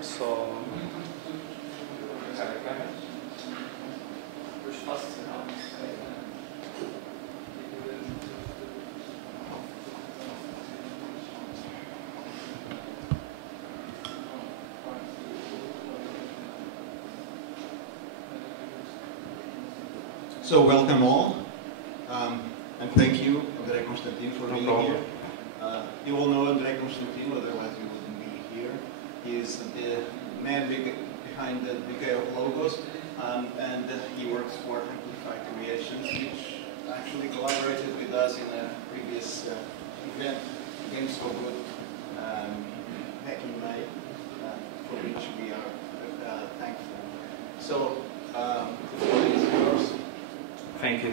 só... So welcome all, and thank you, André Constantino, for being here. You all know André Constantino, otherwise you wouldn't be here. He is the man behind the Decay of Logos, and he works for Amplify Creations, which actually collaborated with us in a previous event, Games for Good, back in May, for which we are thankful. So, the floor is yours. Thank you.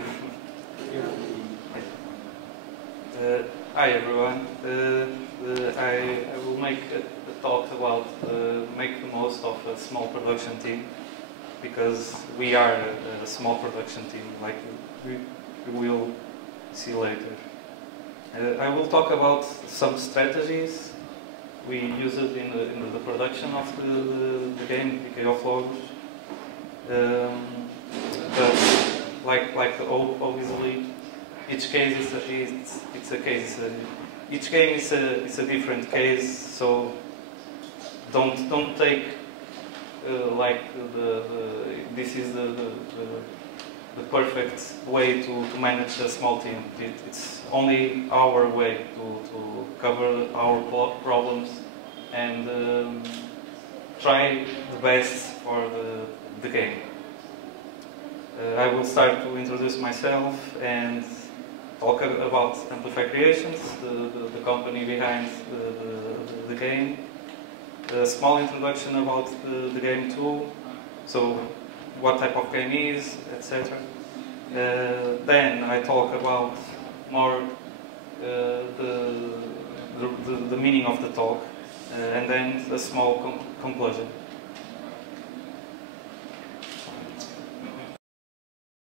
Hi everyone. I will make a talk about make the most of a small production team, because we are a small production team, like we will see later. I will talk about some strategies we use it in the production of the game Decay of Logos. But obviously, each case it's a case. Each game is a different case. So don't take like this is the perfect way to manage a small team. It's only our way to cover our problems and try the best for the game. I will start to introduce myself and talk about Amplify Creations, the company behind the game. A small introduction about the game too, so what type of game is, etc. Then I talk about more the meaning of the talk, and then a small conclusion.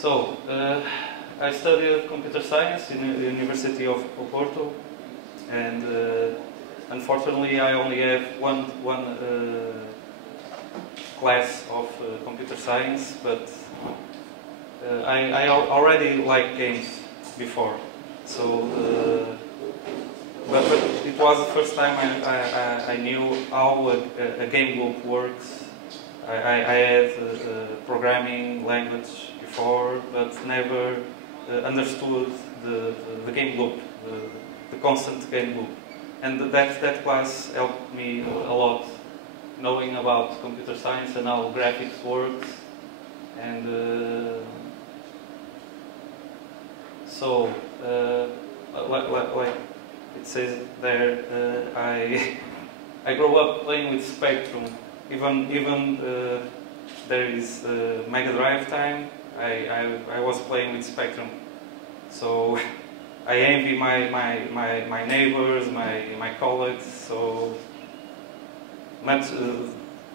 So, I studied computer science in the University of Porto, and unfortunately I only have one class of computer science, but I already liked games before. So, but it was the first time I knew how a game loop works. I had programming language before, but never understood the game loop, the constant game loop. And that class helped me a lot, knowing about computer science and how graphics works. And so, like it says there, I grew up playing with Spectrum. Even there is Mega Drive time. I was playing with Spectrum, so I envy my neighbors, my colleagues. So much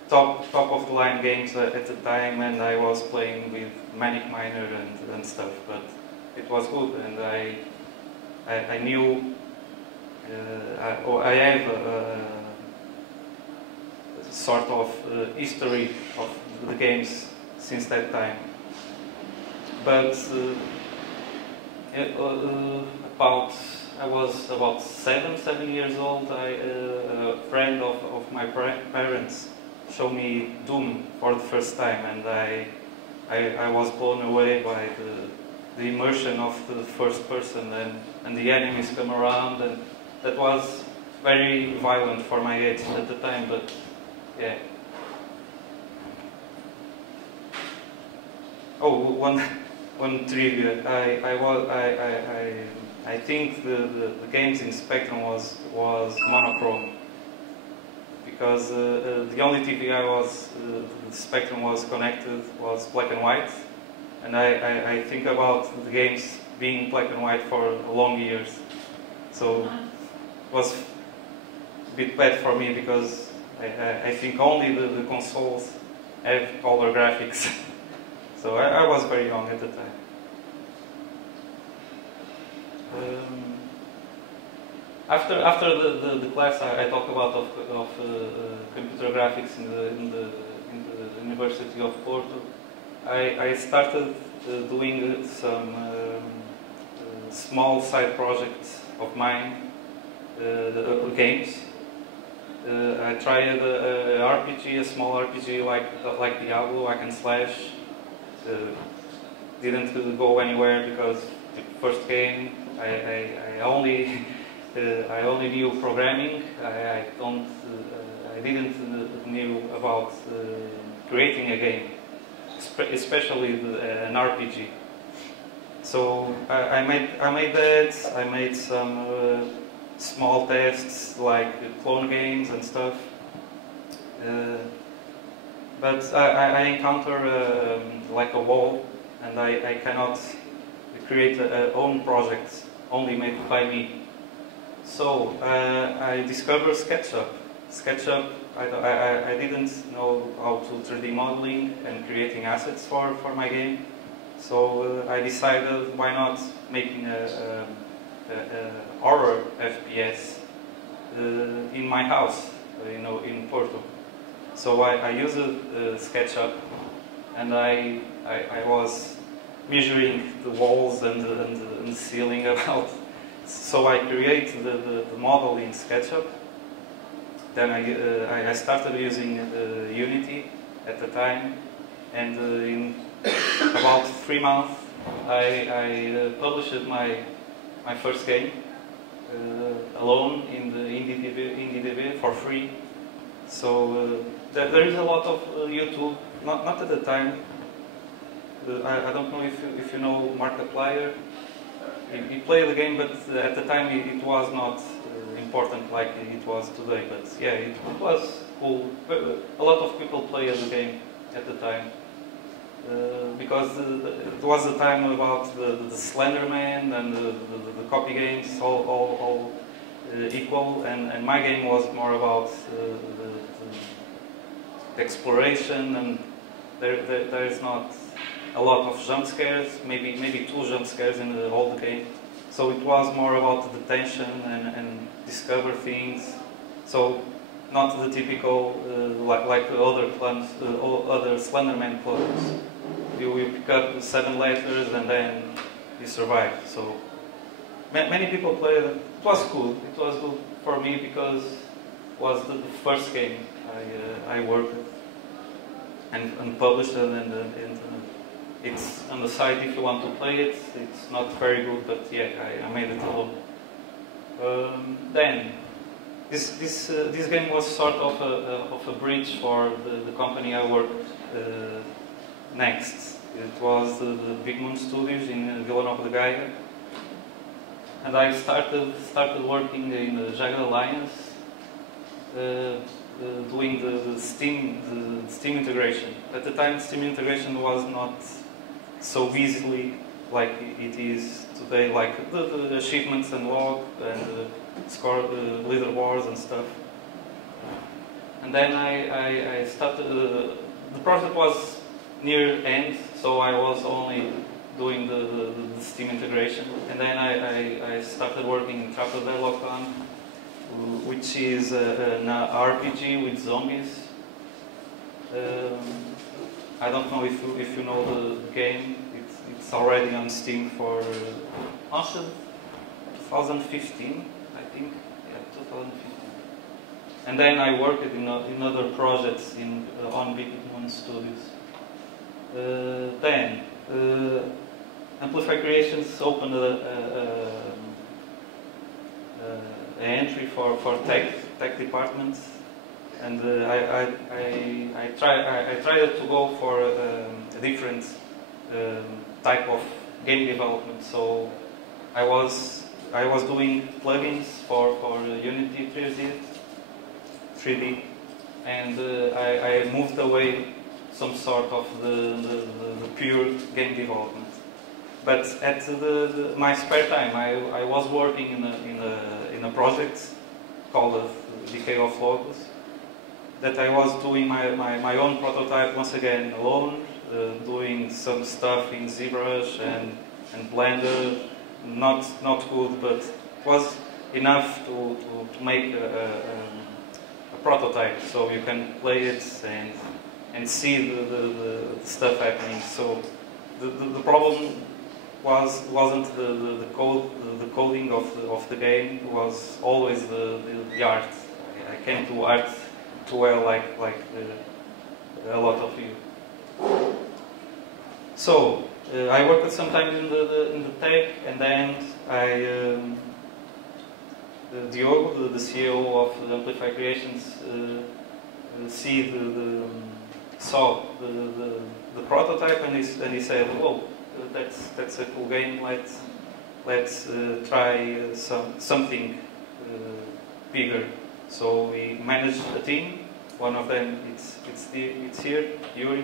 top of the line games at the time, and I was playing with Manic Miner and stuff. But it was good, and I knew I have a sort of history of the games since that time. But I was about seven years old. A friend of my parents showed me Doom for the first time, and I was blown away by the immersion of the first person, and the enemies come around, and that was very violent for my age at the time. But yeah. Oh, one trivia. I think the games in Spectrum was monochrome, because the only TV the Spectrum was connected was black and white, and I think about the games being black and white for long years. So it was a bit bad for me, because I think only the consoles have color graphics. So I was very young at the time. After the class, I talk about computer graphics in the University of Porto. I started doing some small side projects of mine, games. I tried a RPG, a small RPG like Diablo, hack and slash. Didn't go anywhere because the first game I only I only knew programming. I didn't knew about creating a game, especially an RPG. So I made that. I made some small tests like clone games and stuff. But I encounter like a wall, and I cannot create a own project only made by me. So I discovered SketchUp. SketchUp, I didn't know how to 3D modeling and creating assets for my game. So I decided why not making a horror FPS in my house, in Porto. So I used SketchUp, and I was measuring the walls and the ceiling about. So I created the model in SketchUp. Then I started using Unity at the time, and in about 3 months I published my first game alone in the IndieDB for free. So there is a lot of YouTube. Not at the time. I don't know if you know Markiplier. He played the game, but at the time it was not important like it was today. But yeah, it was cool. A lot of people played the game at the time because it was the time about the Slender Man and the copy games all equal, and my game was more about the exploration, and there is not a lot of jump scares, maybe 2 jump scares in the whole game. So it was more about the tension and discover things. So not the typical like the other clones, other Slenderman clones. You pick up 7 letters and then you survive. So many people played it. It was cool. It was good for me because it was the first game I worked and published it, and it's on the site if you want to play it. It's not very good, but yeah, I made it alone. Then this game was sort of a bridge for the company I worked next. It was the Big Moon Studios in Vila Nova de Gaia, and I started working in the Jagged Alliance, doing the Steam integration. At the time, Steam integration was not so easily like it is today, like the achievements and log and score leaderboards and stuff. And then I started. The project was near end, so I was only doing the Steam integration. And then I started working in Chapter Development, which is an RPG with zombies. I don't know if you know the game. It's already on Steam for launched 2015, I think. Yeah, 2015. And then I worked in other projects on Big Moon Studios. Then Amplify Creations opened an entry for tech departments, and I tried to go for a different type of game development. So I was doing plugins for Unity 3D, and I moved away some sort of the pure game development. But at my spare time, I was working in a project called Decay of Logos, that I was doing my own prototype once again alone, doing some stuff in ZBrush and Blender, not good, but enough to make a prototype, so you can play it and see the stuff happening. So the problem wasn't the coding of the game. It was always the art. I can't do art too well like a lot of you. So I worked sometimes in the tech, and then Diogo, the CEO of Amplify Creations, saw the prototype, and he said, "Oh, that's a cool game. Let's try something bigger." So we managed a team. One of them it's here, Yuri.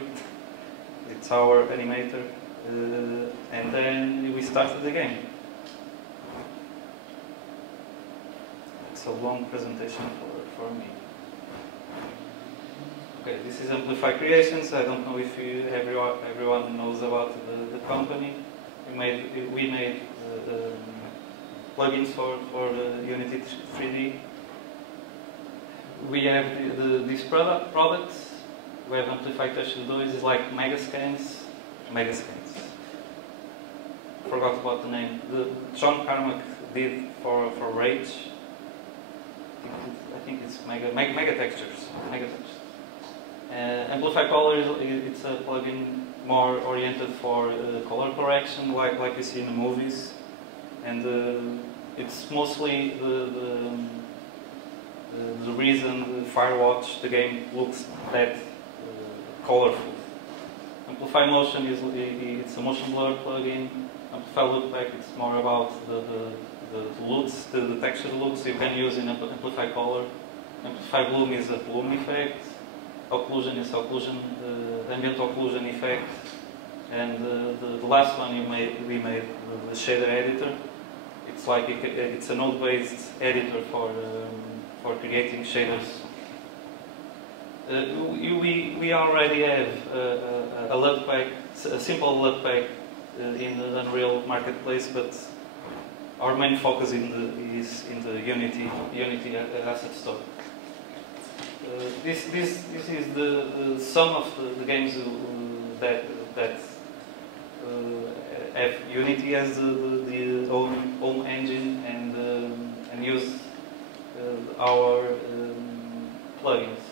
It's our animator, and then we started the game. It's a long presentation for me. Okay, this is Amplify Creations. I don't know if everyone knows about the company. We made plugins for Unity 3D. We have these products. We have Amplify Creations Plugins. It's like Megascans. Forgot about the name. John Carmack did for Rage. I think it's Mega Textures. Amplify Color it's a plugin more oriented for color correction, like you see in the movies, and it's mostly the reason the Firewatch, the game, looks that colorful. Amplify Motion it's a motion blur plugin. Amplify Lookback it's more about the looks, the texture looks you can use in Amplify Color. Amplify Bloom is a bloom effect. Occlusion is occlusion, ambient occlusion effect, and the last one we made the shader editor. It's like it's a node-based editor for creating shaders. We already have a LUT pack, a simple LUT pack in the Unreal Marketplace, but our main focus is in the Unity asset store. This is the sum of the games that have Unity as the own engine and use our plugins.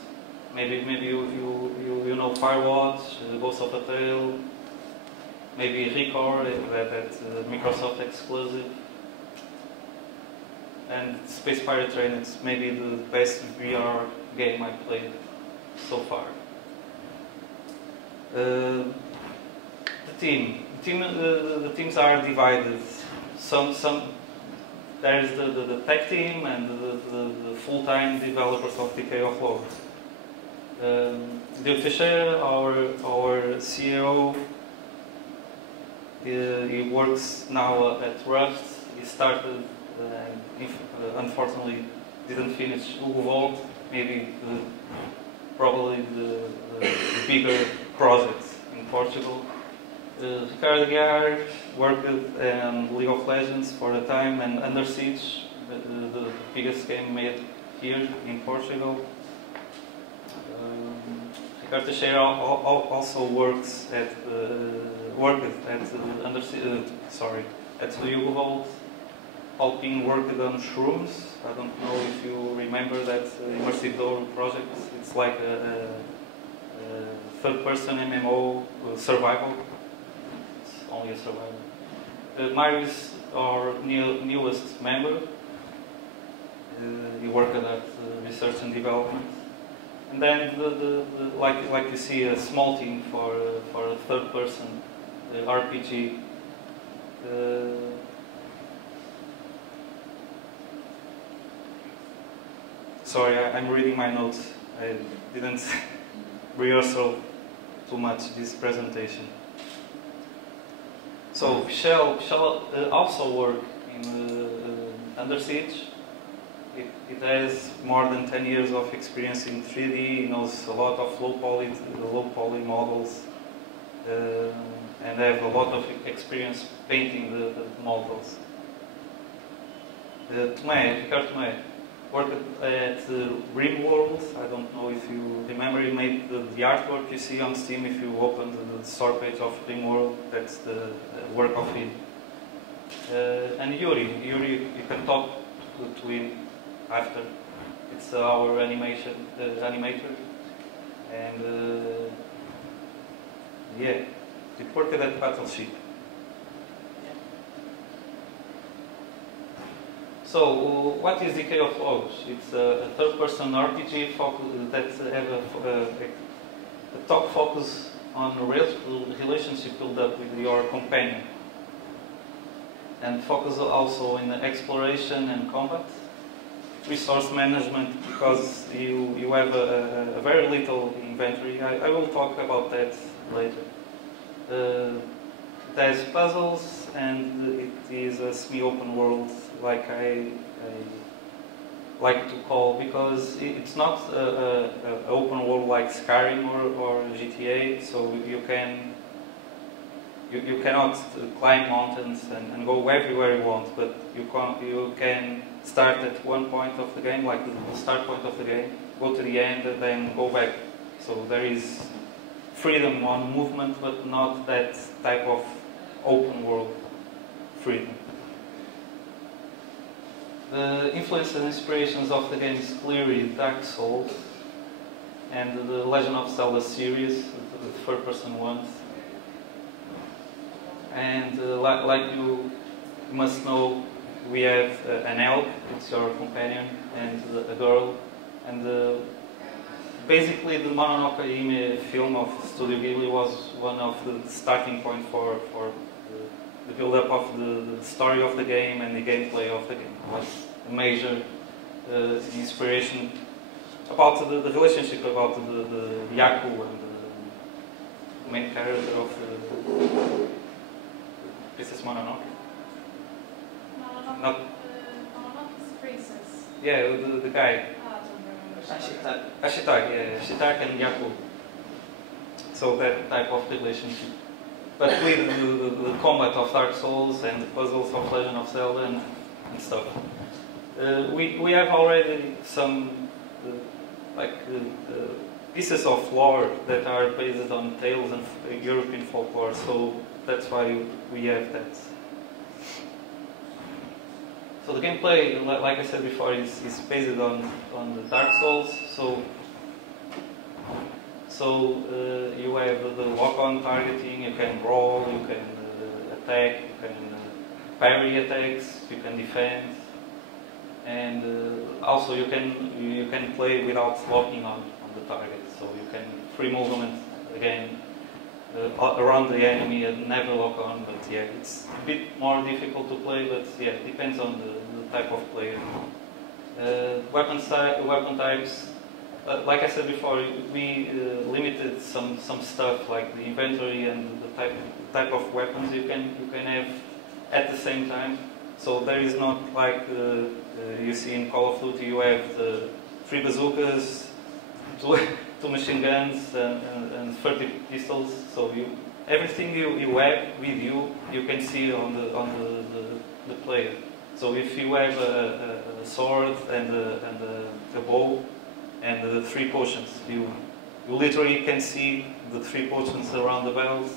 Maybe you know Firewatch, Ghost of a Tale, maybe Record, that's Microsoft exclusive, and Space Pirate Train. It's maybe the best VR game I've played so far. The teams are divided. There is the tech team and the full-time developers of Decay of Logos. Diogo Teixeira, our CEO, he works now at Rust. He started, unfortunately, didn't finish Hugo Volt. Maybe probably the bigger projects in Portugal. Ricardo Guiar worked in League of Legends for a time, and Under Siege, the biggest game made here in Portugal. Ricardo Teixeira also works at Hugo Volt. Alpine worked on Shrooms. I don't know if you remember that immersive door project. It's like a third-person MMO survival. It's only a survival. Marius, our newest member, he worked at research and development. And then like you see, a small team for a third-person RPG. Sorry, I'm reading my notes. I didn't rehearse too much this presentation. So Michel also worked in Under Siege. It has more than 10 years of experience in 3D. He knows a lot of low poly models, and have a lot of experience painting the models. Ricardo Tomé, worked at Rimworld. I don't know if you remember, he made the artwork you see on Steam if you open the store page of Rimworld. That's the work of him. And Yuri, you can talk to him after. It's our animator. And yeah, it worked at Battleship. So, what is Decay of Logos? It's a third-person RPG that have a top focus on relationship build up with your companion, and focus also in exploration and combat, resource management, because you have a very little inventory. I will talk about that later. There's puzzles, and it is a semi-open world, like I like to call, because it's not an open world like Skyrim or GTA. So you cannot climb mountains and go everywhere you want, but you can start at one point of the game, like the start point of the game, go to the end, and then go back. So there is freedom on movement, but not that type of open world freedom. The influence and inspirations of the game is clearly Dark Souls and the Legend of Zelda series, the third-person ones. And like you must know, we have an elk, it's your companion, and a girl. And basically the Mononoke Hime film of Studio Ghibli was one of the starting point for the build-up of the story of the game and the gameplay of the game. It was a major inspiration about the relationship about the Yaku and the main character of the Princess Mononoke. Mononoke is princess. Yeah, the guy. I don't remember. Ashitak, yeah, Ashitak and Yaku. So that type of relationship. But with the combat of Dark Souls and the puzzles of Legend of Zelda and stuff. We have already some pieces of lore that are based on tales and European folklore, so that's why we have that. So the gameplay, like I said before, is based on the Dark Souls. So you have the lock-on targeting, you can roll, you can attack, you can parry attacks, you can defend, and also you can play without locking on the target. So you can free movement again around the enemy and never lock on. But yeah, it's a bit more difficult to play. But yeah, it depends on the type of player. Weapon types. Like I said before, we limited some stuff like the inventory and the type of weapons you can have at the same time. So there is not like you see in Call of Duty, you have the 3 bazookas, 2 machine guns, and 30 pistols. So everything you have with you can see on the player. So if you have a sword and a bow and the 3 potions, you literally can see the 3 potions around the belt,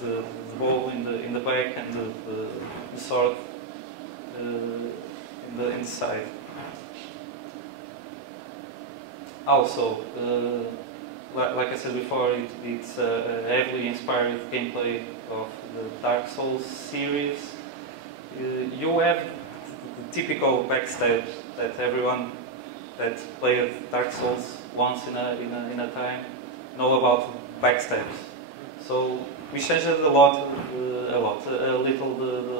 the bow in the back, and the sword in the inside. Also, like I said before, it's a heavily inspired gameplay of the Dark Souls series. You have the typical backstab that everyone that played Dark Souls once in a time know about backstabs. So we changed a little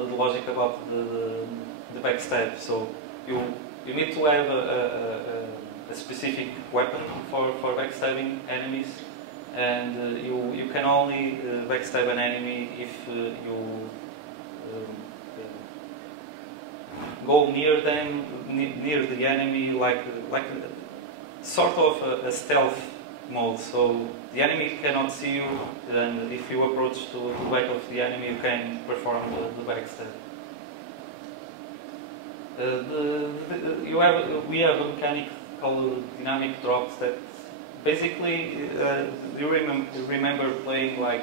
the logic about the backstab. So you need to have a specific weapon for backstabbing enemies, and you can only backstab an enemy if you go near them, near the enemy, like sort of a stealth mode. So the enemy cannot see you, and if you approach to the back of the enemy, you can perform the backstab. We have a mechanic called dynamic drops that basically you remember playing like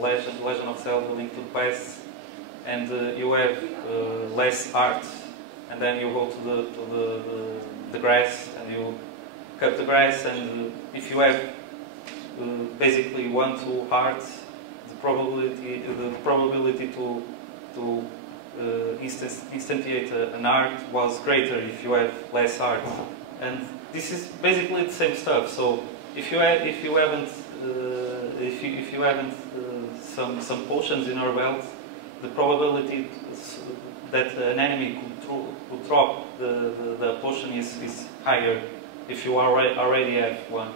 Legend of Zelda: Link to the Past, and you have less art, and then you go to the grass and you cut the grass, and if you have basically 1-2 hearts, the probability to instantiate an art was greater if you have less art, and this is basically the same stuff. So if you haven't some potions in your belt, the probability that an enemy could drop the potion is higher if you already have one.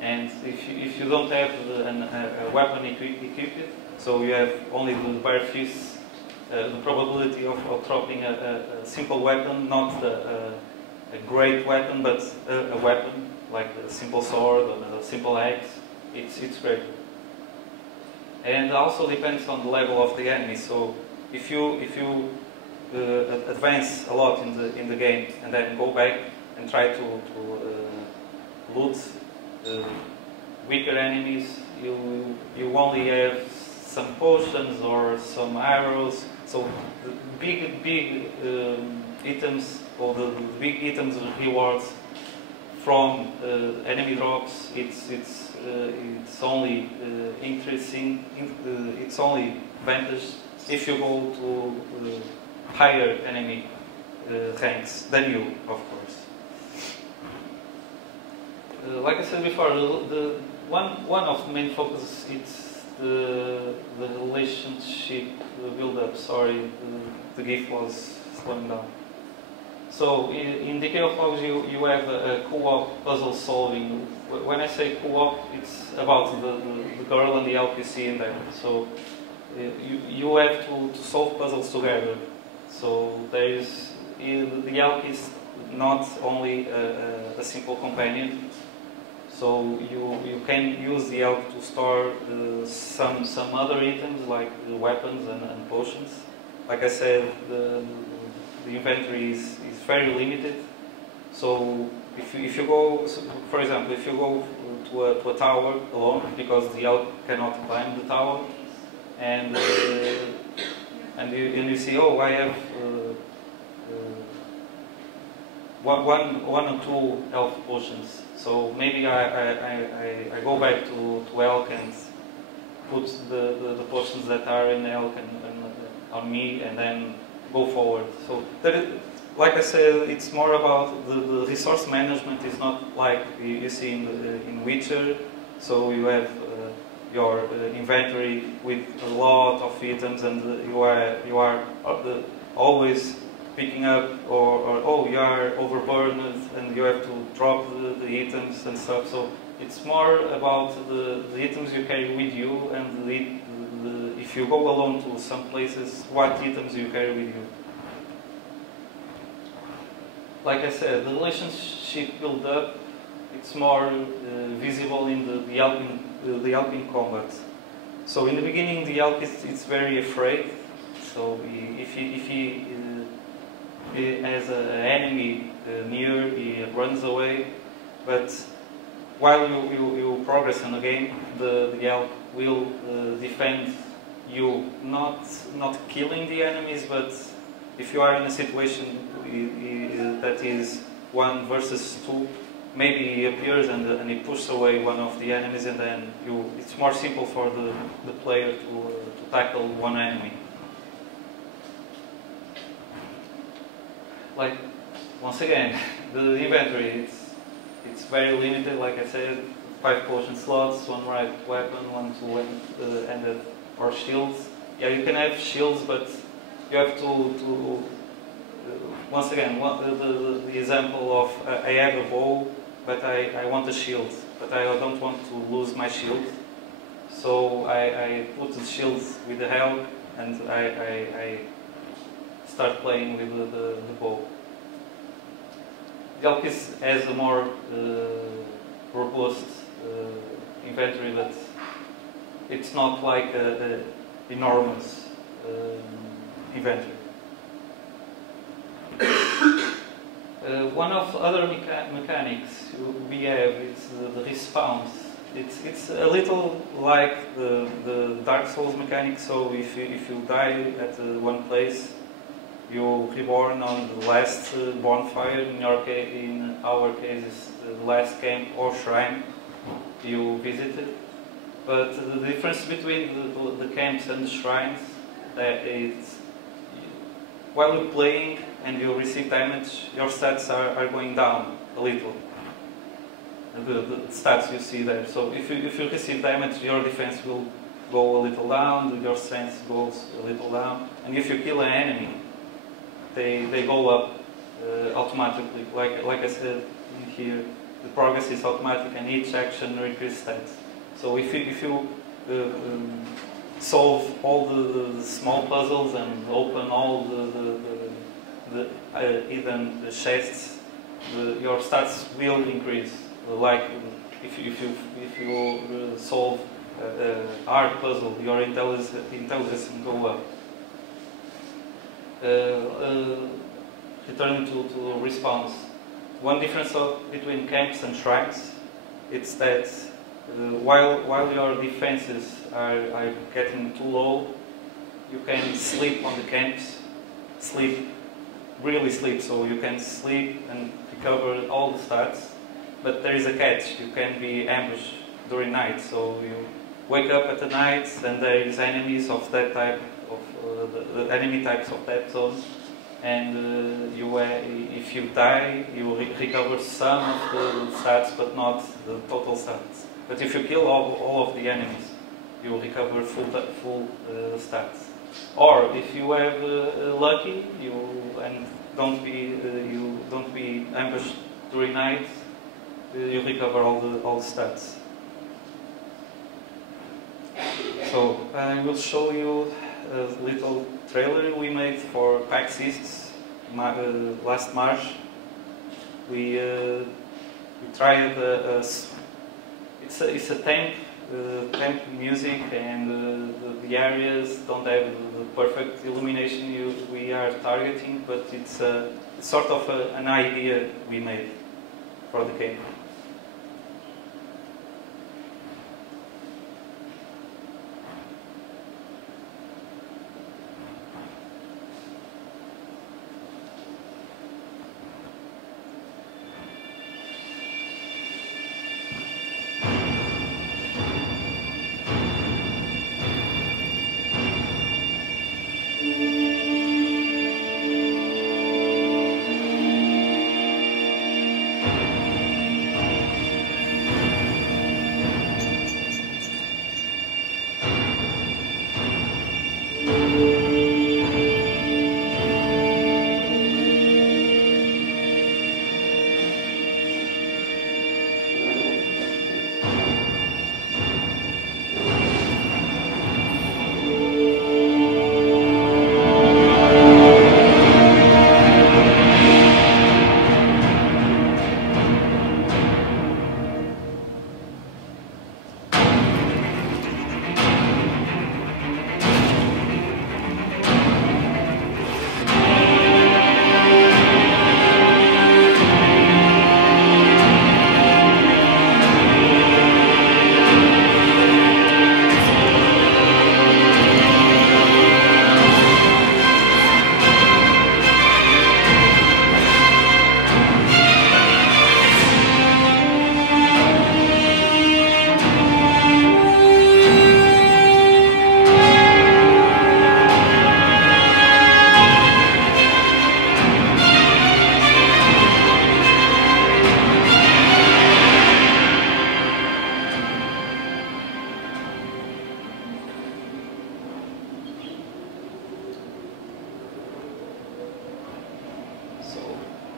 And if you don't have a weapon equipped, so you have only the bare fist, the probability of dropping a simple weapon, not a great weapon, but a weapon like a simple sword or a simple axe, it's great. And also depends on the level of the enemy. So if you advance a lot in the game and then go back and try to loot weaker enemies, you only have some potions or some arrows. So the big items, or the big items rewards from enemy drops, it's only interesting. It's only advantage if you go to higher enemy ranks than you, of course. Like I said before, the one of the main focus is the relationship build-up. Sorry, the GIF was slowing down. So in Decay of Logos you have a co-op puzzle solving. When I say co-op, it's about the girl and the elk you see in there. So you have to solve puzzles together. So there is the elk is not only a simple companion. So you can use the elk to store some other items like weapons and potions. Like I said, the inventory is very limited. So if you go, for example, if you go to a tower alone, because the elk cannot climb the tower, and you see, oh, I have one or two health potions. So maybe I go back to elk and put the potions that are in elk and on me, and then go forward. So like I said, it's more about the resource management. Is not like you see in Witcher. So you have your inventory with a lot of items, and you are always picking up, or oh, you are overburdened and you have to drop the items and stuff. So it's more about the items you carry with you, and if you go alone to some places, what items you carry with you. Like I said, the relationship build up, it's more visible in the elk in combat. So in the beginning, the elk is very afraid. So if he has an enemy near, he runs away. But while you progress in the game, the elk will defend you, not killing the enemies, but if you are in a situation that is 1 versus 2, maybe he appears and he pushes away one of the enemies, and then it's more simple for the player to tackle one enemy. Like, once again, the inventory, it's very limited. Like I said, 5 potion slots, 1 right weapon, 1 two-handed or shields. Yeah, you can have shields, but you have to once again, the example of I have a bow, but I want a shield, but I don't want to lose my shield. So I put the shield with the help, and I start playing with the bow. The elk has a more robust inventory, but it's not like an enormous inventory. One of the other mechanics we have is the response. It's a little like the Dark Souls mechanic. So if you die at one place, you reborn on the last bonfire. In our case, is the last camp or shrine you visited. But the difference between the camps and the shrines, that it's while you're playing and you receive damage, your stats are going down a little. The stats you see there. So if you receive damage, your defense will go a little down, your strength goes a little down, and if you kill an enemy, they go up automatically. Like I said in here, the progress is automatic, and each action increases stats. So if you solve all the small puzzles and open all the hidden chests, your stats will increase. Like if you solve hard puzzle, your intelligence will go up. Returning to response, one difference between camps and shrines, it's that while your defenses are getting too low, you can sleep on the camps, really sleep, so you can sleep and recover all the stats. But there is a catch, you can be ambushed during night, so you wake up at the night and there is enemies of that type, of the enemy types of that zone, and if you die, you recover some of the stats, but not the total stats. But if you kill all of the enemies, you will recover full stats. Or if you have lucky, you don't be ambushed during night, you recover all the stats. So I will show you a little trailer we made for PAX East last March. We tried it's a temp music, and the areas don't have the perfect illumination we are targeting, but it's sort of an idea we made for the game.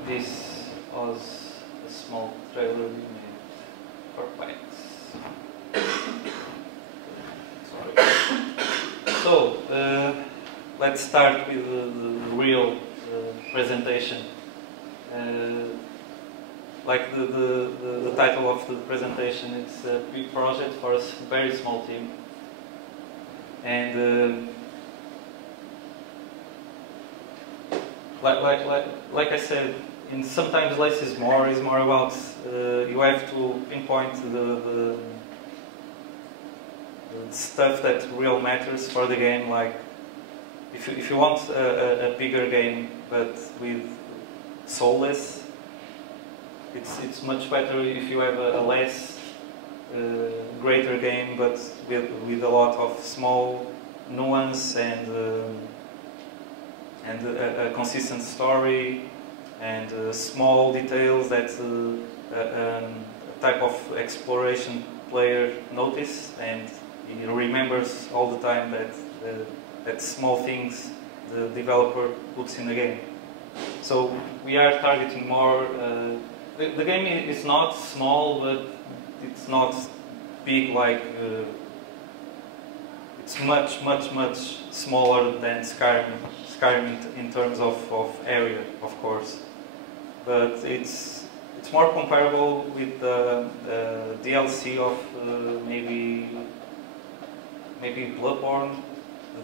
This was a small trailer we made for PAX. So, let's start with the real presentation. Like the title of the presentation, it's a big project for a very small team. And like I said, and sometimes less is more about you have to pinpoint the stuff that real matters for the game. Like if you want a bigger game but with soulless, it's much better if you have a less greater game but with a lot of small nuance and a consistent story and small details that a type of exploration player notice, and he remembers all the time that small things the developer puts in the game. So we are targeting more. The game is not small, but it's not big like. It's much smaller than Skyrim in terms of area, of course. But it's more comparable with the DLC of maybe Bloodborne.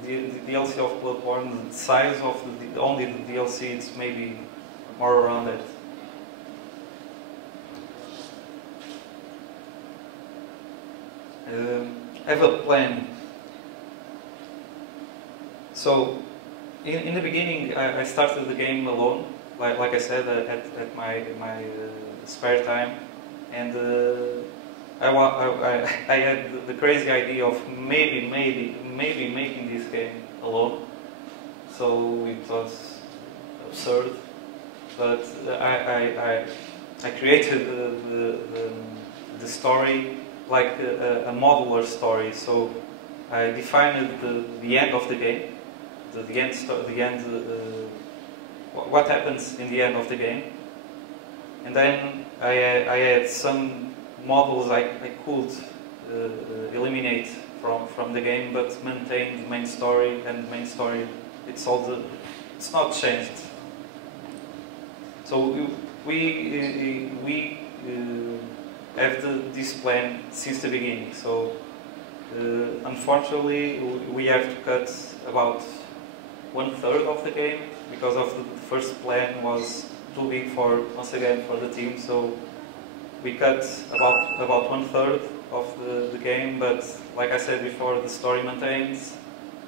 The DLC of Bloodborne, the size of only the DLC, it's maybe more around that. I have a plan. So, in the beginning, I started the game alone, like I said, at my spare time, and I had the crazy idea of maybe making this game alone. So it was absurd, but I created the story like a modular story. So I defined the end of the game. What happens in the end of the game, and then I had some models I could eliminate from the game, but maintain the main story, and the main story it's not changed. So we have this plan since the beginning. So unfortunately we have to cut about 1/3 of the game because of the first plan was too big once again for the team. So we cut about 1/3 of the game, but like I said before, the story maintains,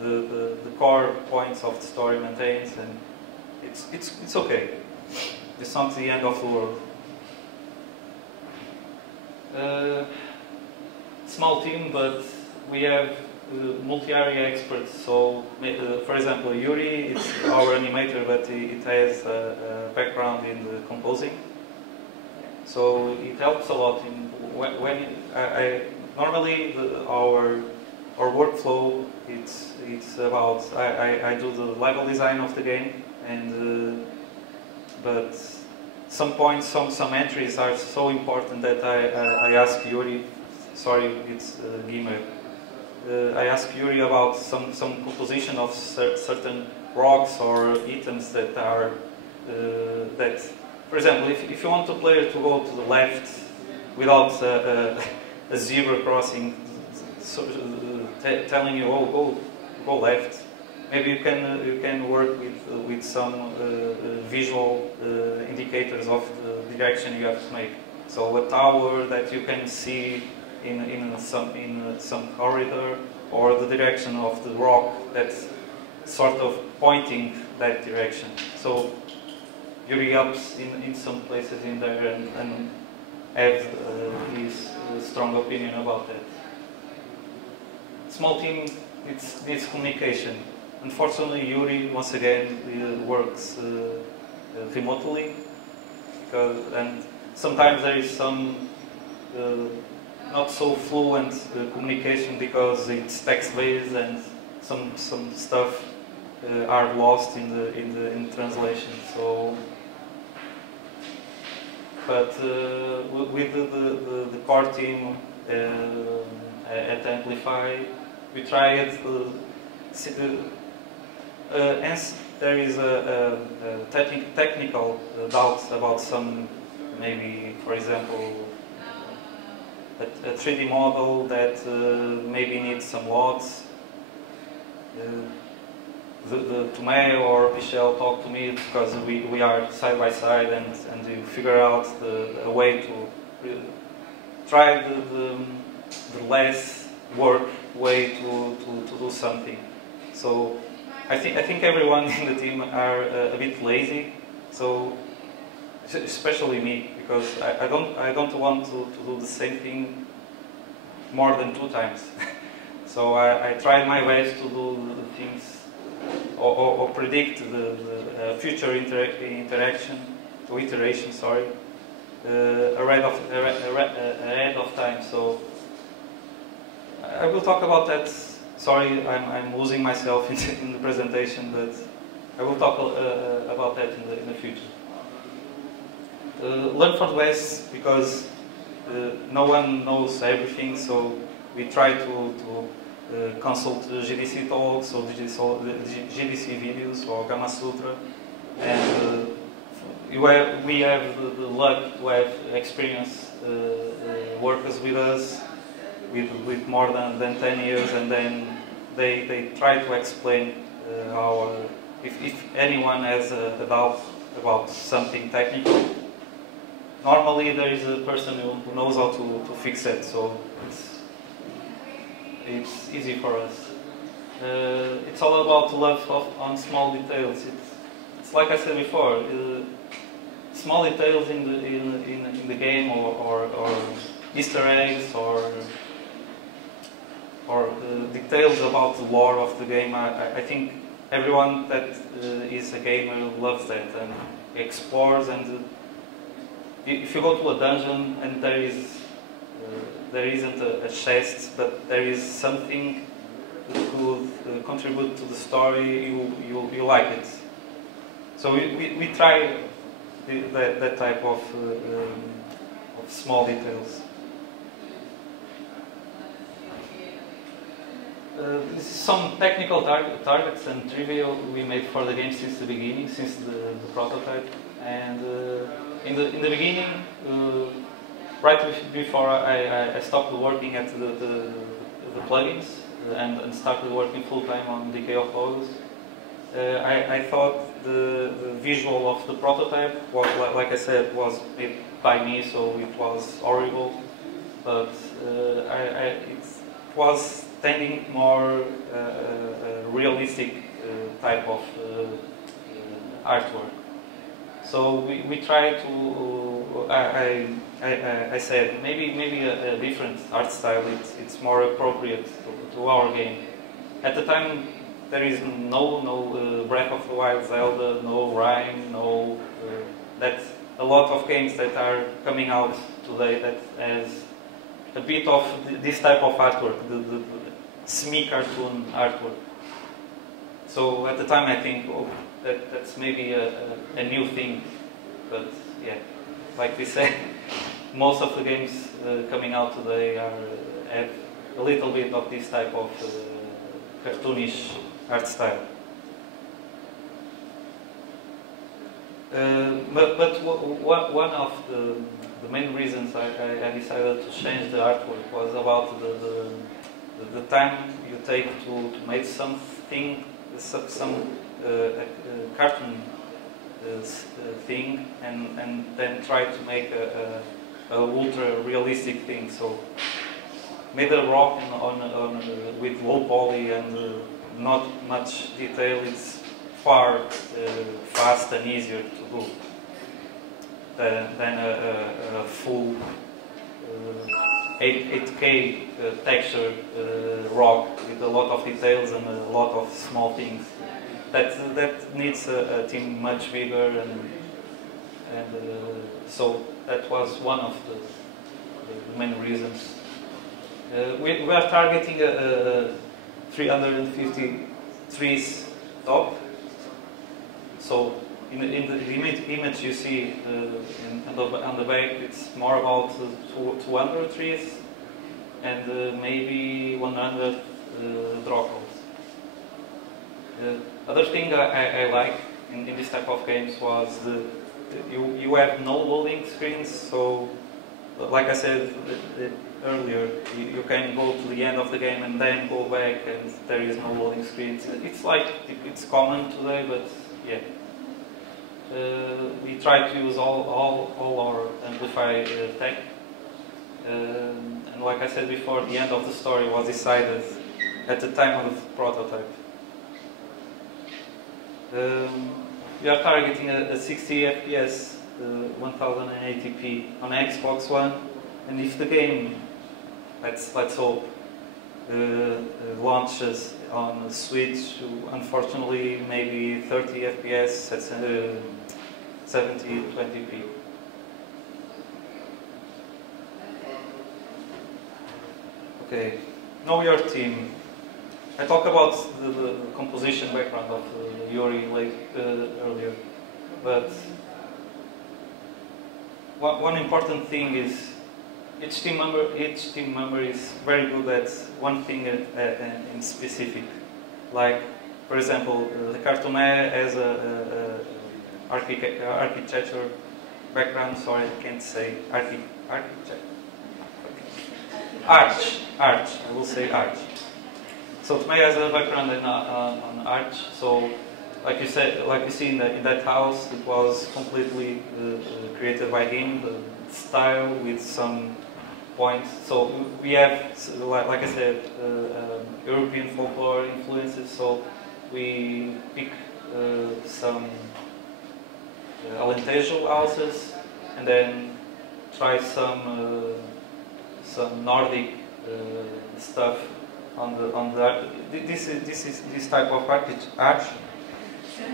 the core points of the story maintains, and it's okay. It's not the end of the world. Small team, but we have multi-area experts. So, for example, Yuri, it's our animator, but it has a background in the composing. So it helps a lot in when normally our workflow. It's about I do the level design of the game, and but some points, some entries are so important that I ask Yuri. Sorry, it's Gmail. I ask Yuri about some composition of certain rocks or items that are that, for example, if you want a player to go to the left without a zebra crossing, telling you, oh, go left, maybe you can work with some visual indicators of the direction you have to make. So a tower that you can see in some corridor, or the direction of the rock that's sort of pointing that direction. So Yuri helps in some places in there and have his strong opinion about that. Small team, it needs communication. Unfortunately, Yuri once again works remotely, and sometimes there is some not so fluent communication because it's text-based, and some stuff are lost in the translation. So, but with the core team at Amplify, we tried. Hence, there is a technical doubt about some, maybe, for example, a 3D model that maybe needs some lots. the Tomeo or Pichel talk to me because we are side by side and you figure out a way to try the less work way to do something. So I think everyone in the team are a bit lazy. So especially me, because I don't want to do the same thing more than 2 times. So I tried my best to do the things or predict the future iteration, sorry, ahead of time. So I will talk about that. Sorry, I'm losing myself in the presentation, but I will talk about that in the future. Learn for the best, because no one knows everything, so we try to consult GDC talks or GDC videos or Gamma Sutra, and we have the luck to have experienced workers with us with more than 10 years, and then they try to explain how, if anyone has a doubt about something technical, normally there is a person who knows how to fix it, so it's easy for us. It's all about love on small details. It's like I said before, small details in the game, or Easter eggs, or details about the lore of the game. I think everyone that is a gamer loves that and explores. And if you go to a dungeon and there isn't a chest, but there is something that could contribute to the story, you like it. So we try that type of small details. This is some technical targets and trivia we made for the game since the beginning, since the prototype. And in the beginning, right before I stopped working at the plugins and started working full time on Decay of Logos, I thought the visual of the prototype was, like I said, was made by me, so it was horrible. But it was tending more realistic type of artwork. So we try to. I said maybe a different art style. It's more appropriate to our game. At the time, there is no Breath of the Wild Zelda, no Rhyme, no that's a lot of games that are coming out today that has a bit of this type of artwork, the semi-cartoon artwork. So at the time I think, that's maybe a new thing, but yeah, like we said, most of the games coming out today have a little bit of this type of cartoonish art style. But one of the main reasons I decided to change the artwork was about the time you take to make something, some cartoon thing, and then try to make a ultra realistic thing. So made a rock with low poly and not much detail. It's far fast and easier to do than a full 8K texture rock with a lot of details and a lot of small things. That needs a team much bigger, and so that was one of the main reasons. We are targeting a 350 trees top. So in the image you see on the back, it's more about 200 trees and maybe 100 drocals. Other thing I like in this type of games was you have no loading screens, so like I said earlier, you can go to the end of the game and then go back, and there is no loading screen. It's like it's common today, but yeah. We try to use all our Amplify tech, and like I said before, the end of the story was decided at the time of the prototype. We are targeting a 60 FPS, 1080p on Xbox One, and if the game, let's hope, launches on Switch, unfortunately maybe 30 FPS at 70-20p. Okay, know your team. I talked about the composition background of Yuri earlier, but one important thing is each team member is very good at one thing in specific. Like, for example, Ricardo Tomé has a architecture background. Sorry, I can't say architecture. Arch. I will say arch. So Tomé has a background on arch. So, like you see in that house, it was completely created by him. The style with some points. So we have, like I said, European folklore influences. So we pick some Alentejo houses, and then try some Nordic stuff on the this type of arch.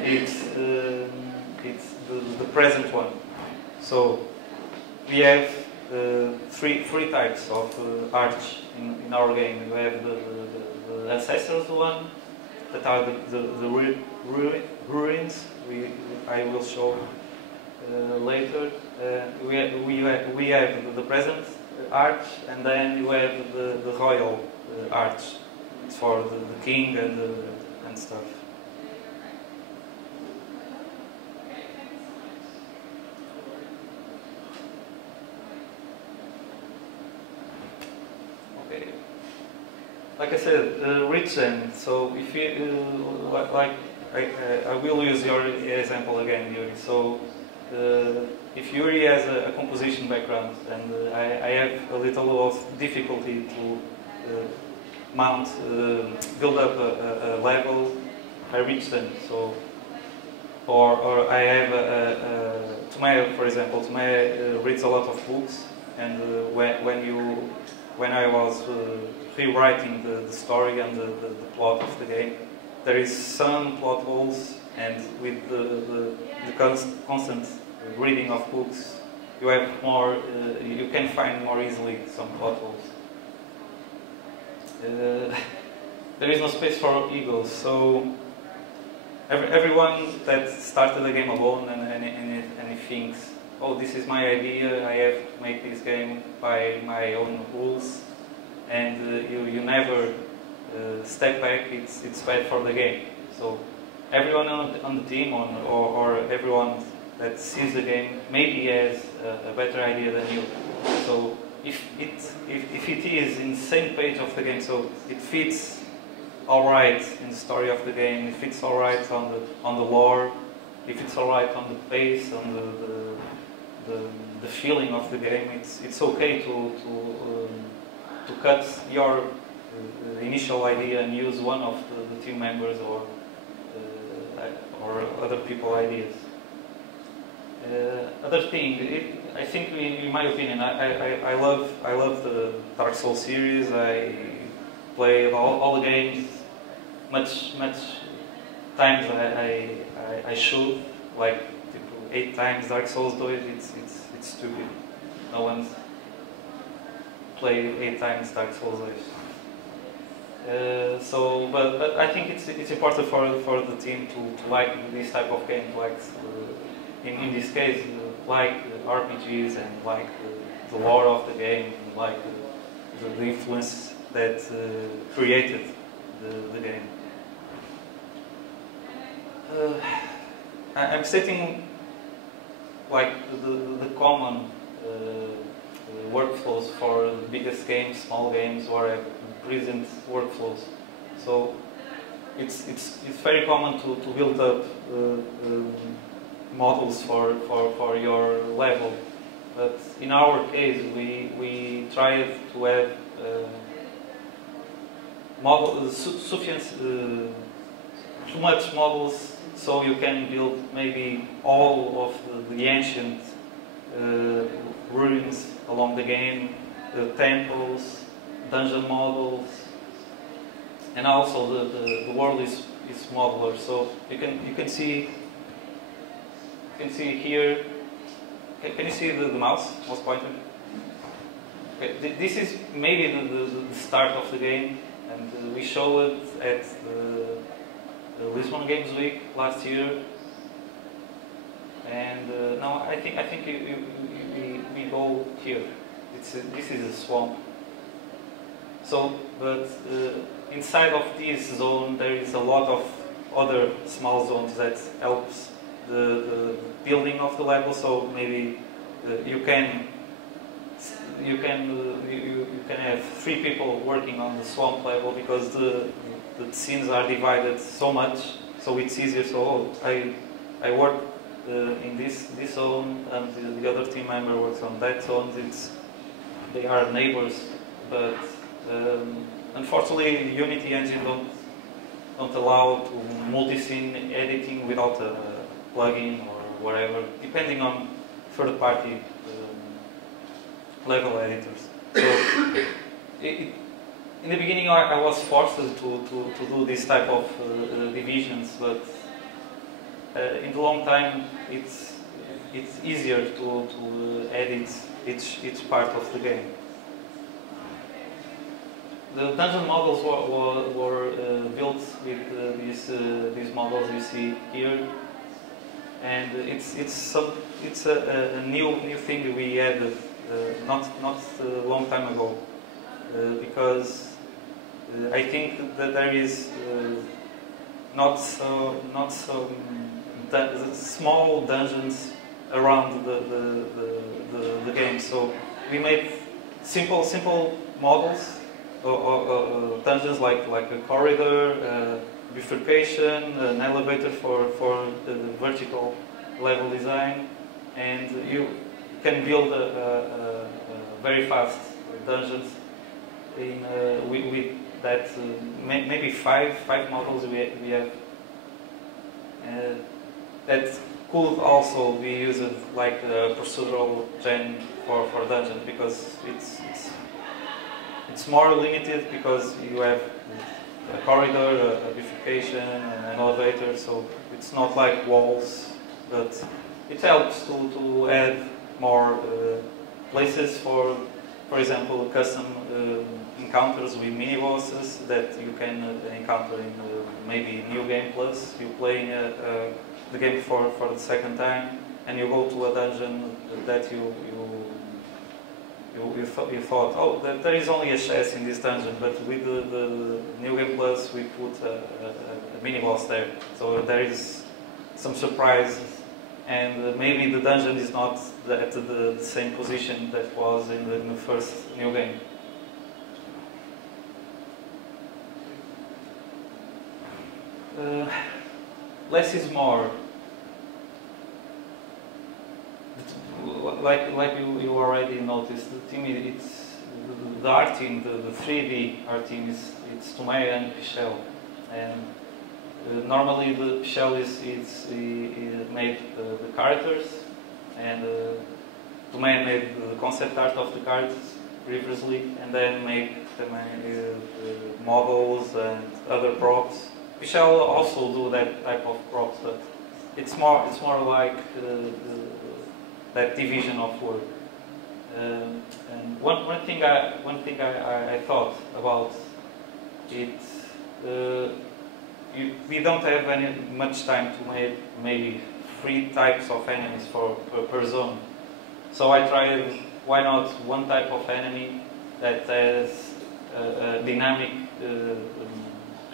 It's the present one. So we have three types of arch in our game. We have the ancestors one, that are the ruins. I will show later. We have the present arch, and then you have the royal arch. It's for the king and stuff. Okay. Like I said, rich end. So if you I will use your example again, Yuri. So if Yuri has a composition background, and I have a little of difficulty to build up a level, I reach them. So, or I have Tomé, for example. Tomé reads a lot of books, and when I was rewriting the story and the plot of the game, there is some plot holes, and with the constant reading of books, you have more. You can find more easily some plot holes. There is no space for egos, so everyone that started the game alone and he thinks, oh, this is my idea, I have to make this game by my own rules, and you never step back, it's bad for the game. So everyone on the team or everyone that sees the game maybe has a better idea than you. So if it is in the same page of the game, so it fits alright in the story of the game, it fits alright on the lore, if it's alright on the pace, on the feeling of the game, it's okay to cut your initial idea and use one of the team members or other people's ideas. Other thing, I think, in my opinion, I love the Dark Souls series. I play all the games much times I should, like 8 times Dark Souls 2. It's stupid. No one's played 8 times Dark Souls 2. So, but I think it's important for the team to like this type of game, like in this case, like RPGs and like the lore of the game, and like the influence that created the game. I'm stating like the common workflows for the biggest games, small games, or present workflows. So it's very common to build up models for your level. But in our case, we tried to have too much models, so you can build maybe all of the ancient ruins along the game, the temples, dungeon models, and also the world is modular. So you can see here. Can you see the mouse pointer? Okay, this is maybe the start of the game, and we showed it at the Lisbon Games Week last year. And now I think we go here. This is a swamp. So, but inside of this zone there is a lot of other small zones that helps the building of the level. So maybe you can have 3 people working on the swamp level because the scenes are divided so much, so it's easier. So I work in this zone, and the other team member works on that zone. They are neighbors, but unfortunately Unity engine don't allow to multi-scene editing without a plugin or whatever, depending on third-party level editors. So in the beginning I was forced to do this type of divisions, but in the long time it's easier to edit each part of the game. The dungeon models were built with these models you see here, and it's a new thing we added not a long time ago, because I think that there is not so small dungeons around the game. So we made simple models or dungeons like a corridor, bifurcation, an elevator for the vertical level design, and you can build a very fast dungeons with that maybe five models we have. That could also be used like a procedural gen for dungeons, because it's more limited because you have a corridor, a bifurcation, an elevator, so it's not like walls, but it helps to add more places for example, custom encounters with mini bosses that you can encounter in maybe New Game Plus. You play the game for the second time, and you go to a dungeon that you thought, oh, there is only a chest in this dungeon, but with the New Game Plus we put a mini boss there, so there is some surprise, and maybe the dungeon is not at the same position that was in the first new game. Less is more. Like you already noticed, the team the art team, the 3D art team it's Tomé and Pichel, and normally the Pichel he made the characters, and Tomé made the concept art of the cards previously, and then made the models and other props. Pichel also do that type of props, but it's more like that division of work. And one thing I thought about it, we don't have much time to make maybe 3 types of enemies per zone. So I tried, why not one type of enemy that has a dynamic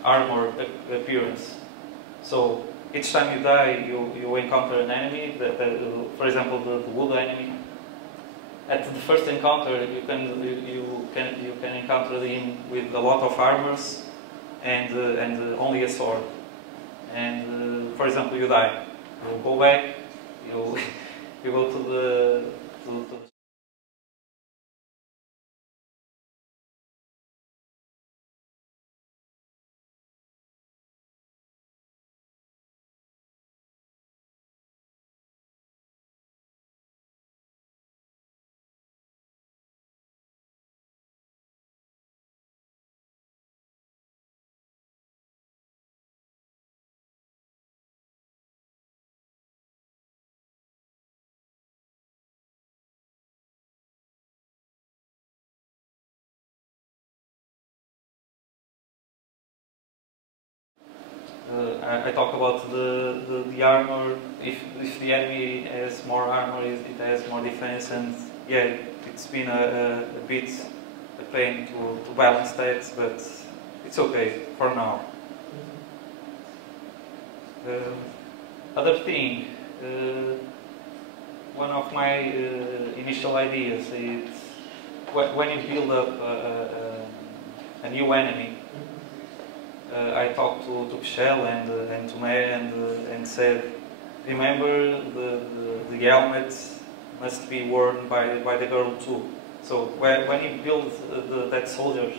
armor appearance. So each time you die, you encounter an enemy, for example, the wood enemy, at the first encounter, you can encounter him with a lot of armors and only a sword. And for example, you die. You go back. You you go to the I talk about the armor. If the enemy has more armor, it has more defense, and yeah, it's been a bit a pain to balance that, but it's okay for now. Other thing, one of my initial ideas is when you build up a new enemy. I talked to Michelle and to May and said, remember the helmet must be worn by the girl too. So when you build that soldier,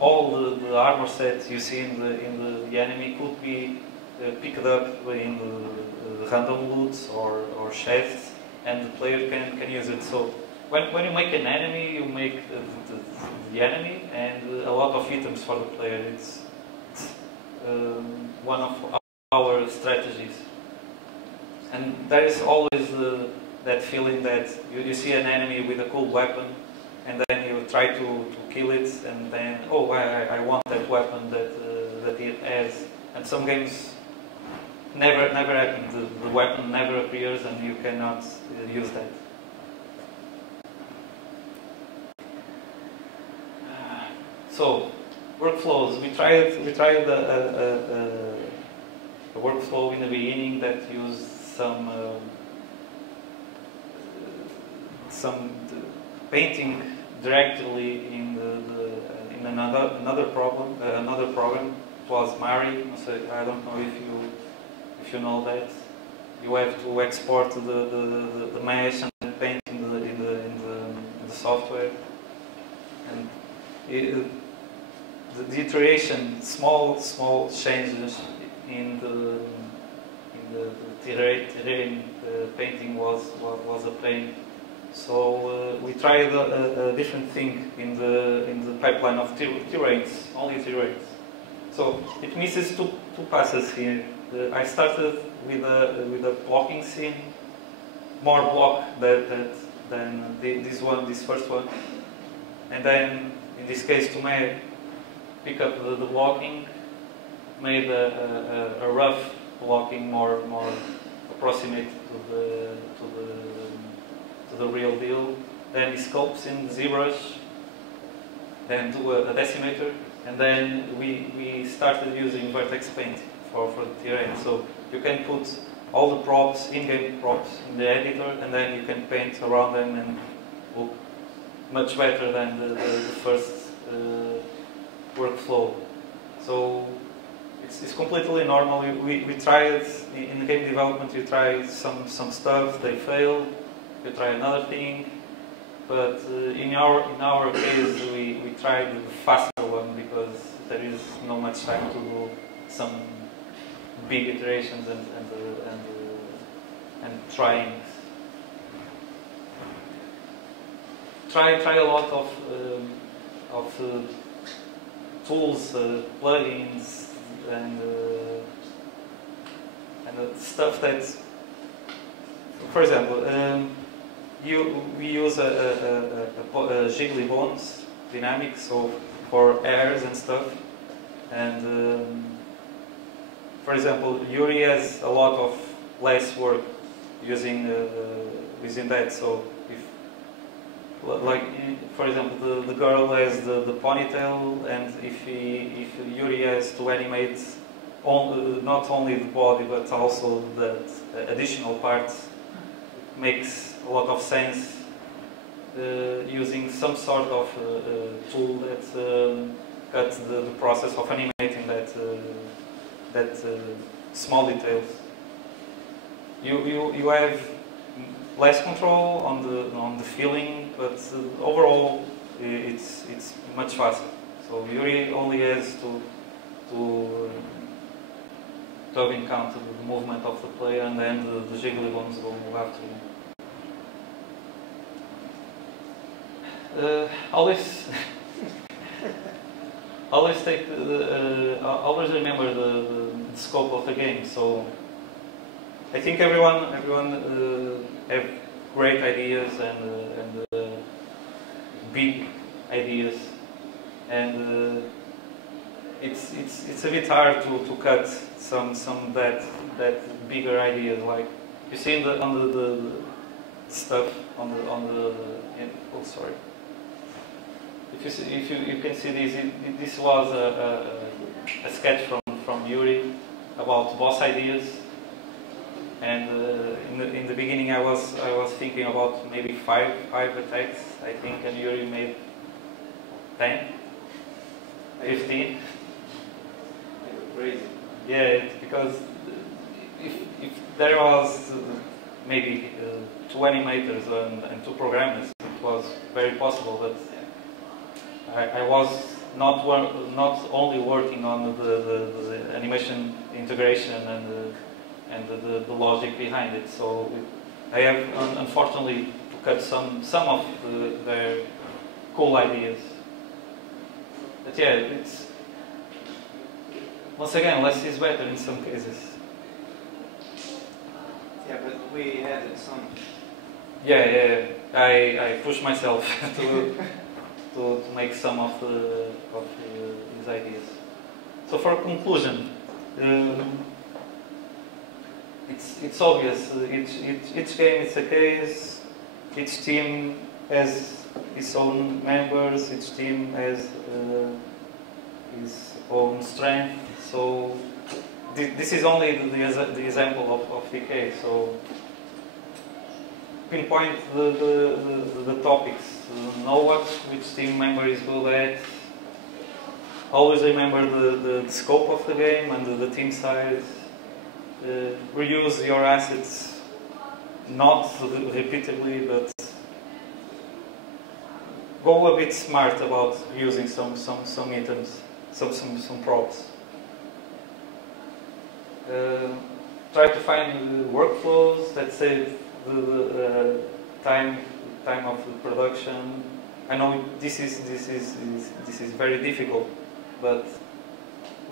all the armor set you see in the enemy could be picked up in the random loot or chests, and the player can use it. So when you make an enemy, you make the enemy and a lot of items for the player. It's one of our strategies. And there is always that feeling that you see an enemy with a cool weapon, and then you try to kill it, and then, oh, I want that weapon that it has. And some games never happen. The weapon never appears, and you cannot use that. So, workflows. We tried a workflow in the beginning that used some painting directly in another program. It was Mari. So I don't know if you know that. You have to export the mesh and paint in the software, and the iteration, small changes in the terrain painting was a pain. So we tried a different thing in the pipeline of terrains, only terrains. So it misses two passes here. I started with a blocking scene, more block than this first one, and then in this case to pick up the blocking, made a rough blocking more approximate to the real deal. Then he sculpts in ZBrush, then do a decimator, and then we started using vertex paint for the terrain. So you can put all the props, in-game props, in the editor, and then you can paint around them and look much better than the first workflow. So it's completely normal. We tried in the game development. You try some stuff, they fail. You try another thing, but in our case, we tried the faster one because there is not much time to do some big iterations and trying. Try a lot of tools, plugins, and stuff that, for example, we use a jiggly bones dynamic, so for airs and stuff, and for example, Yuri has a lot of less work using that. So if, like, for example, the girl has the ponytail, and if Yuri has to animate not only the body but also the additional parts, makes a lot of sense using some sort of tool that cuts the process of animating that small details. You have less control on the feeling, but overall it's much faster. So Yuri only has to have encountered the movement of the player, and then the jiggly ones go after him. Always always remember the scope of the game. So I think everyone have great ideas and big ideas, and it's a bit hard to cut some that bigger ideas. Like you see on the stuff on the oh sorry. If you can see this was a sketch from Yuri about boss ideas, and in the beginning I was thinking about maybe five attacks, I think, and Yuri made 10, 15. Crazy. Yeah, because if there was maybe 2 animators and 2 programmers, it was very possible, but I was not only working on the animation integration and the logic behind it. So I have unfortunately to cut some of their cool ideas. But yeah, it's once again less is better in some cases. Yeah, but we added some. Yeah, I push myself to make some of these ideas. So for conclusion, it's obvious. Each game is a case. Each team has its own members. Each team has its own strength. So this is only the example of Decay. So pinpoint the topics. Know which team member is good at. Always remember the scope of the game and the team size. Reuse your assets, not repeatedly, but go a bit smart about using some items, some props. Try to find workflows that save the time of the production. I know this is very difficult, but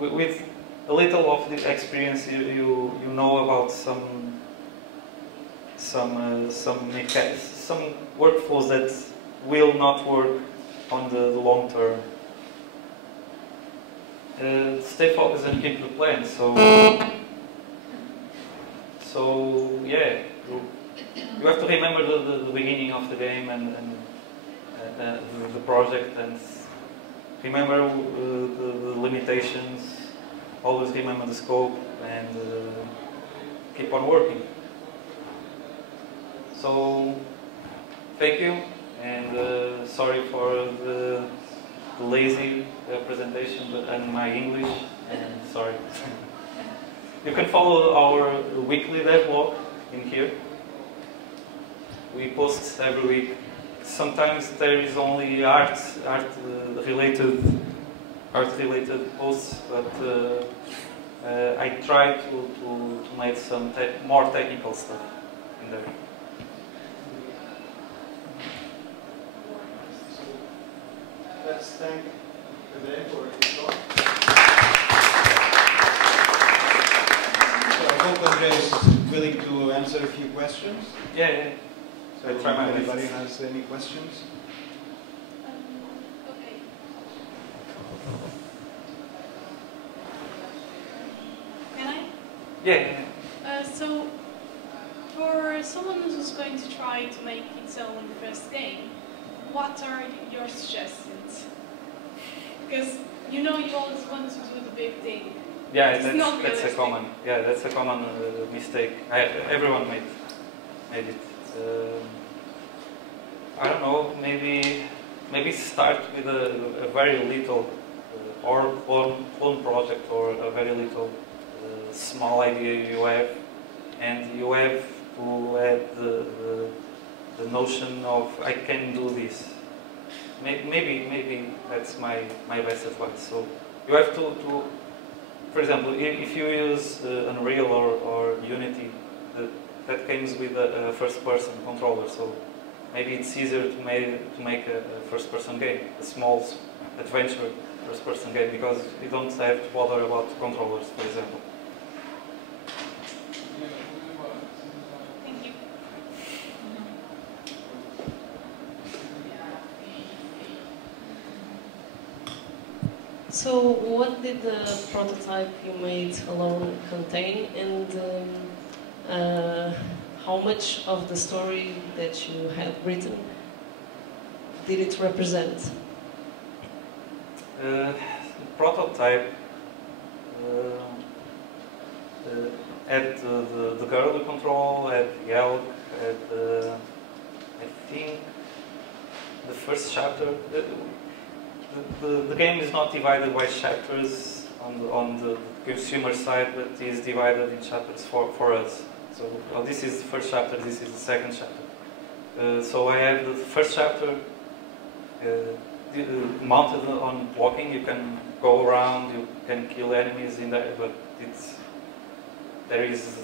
with a little of the experience, you know about some workflows that will not work on the long term. Stay focused and keep the plan. So yeah, you have to remember the beginning of the game and the project, and remember the limitations. Always remember the scope and keep on working. So thank you, and sorry for the lazy presentation and my English, and sorry. You can follow our weekly devlog in here. We post every week. Sometimes there is only art related posts, but I try to make some more technical stuff in there. Let's thank André for his talk. So I hope André is willing to answer a few questions. Yeah. So if anybody has any questions. Okay. Can I? Yeah. So, for someone who's going to try to make its own first game, what are your suggestions? Because you always want to do the big thing. Yeah, That's a common mistake. Everyone made it. I don't know, maybe start with a very little or clone project, or a very little small idea you have, and you have to add the notion of I can do this. Maybe that's my best advice. So you have to for example, if you use Unreal or Unity, that comes with a first-person controller. So maybe it's easier to make a first-person game, a small adventure first-person game, because you don't have to bother about controllers, for example. Thank you. So, what did the prototype you made alone contain, and how much of the story that you had written did it represent? The prototype had the girl you control, had the elk, had I think the first chapter. The game is not divided by chapters on the consumer side, but is divided in chapters for us. So this is the first chapter, this is the second chapter. So I have the first chapter mounted on walking. You can go around, you can kill enemies in there, but there is